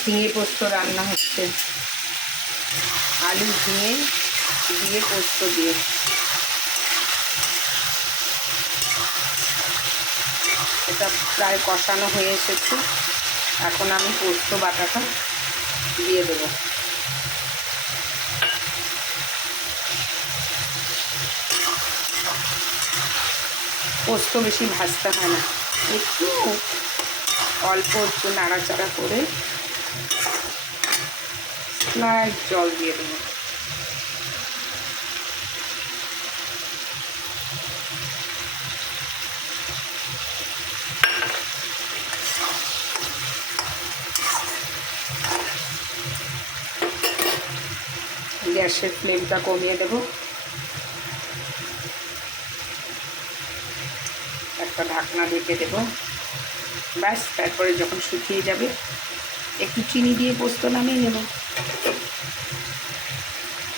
ঝিঙে পোস্ত রান্না হচ্ছে, আলু ঝিঙে দিয়ে পোস্ত দিয়ে। এটা প্রায় কষানো হয়ে এসেছে, এখন আমি পোস্ত বাটাটা দিয়ে দেবো। পোস্ত বেশি ভাজতে হয় না, একটু অল্প একটু নাড়াচাড়া করে স্লাইড জল দিয়ে দেবো। গ্যাসের ফ্লেমটা কমিয়ে দেব, একটা ঢাকনা ঢেকে দেব। ব্যাস, তারপরে যখন শুকিয়ে যাবে একটু চিনি দিয়ে পোস্ত নামিয়ে নেব।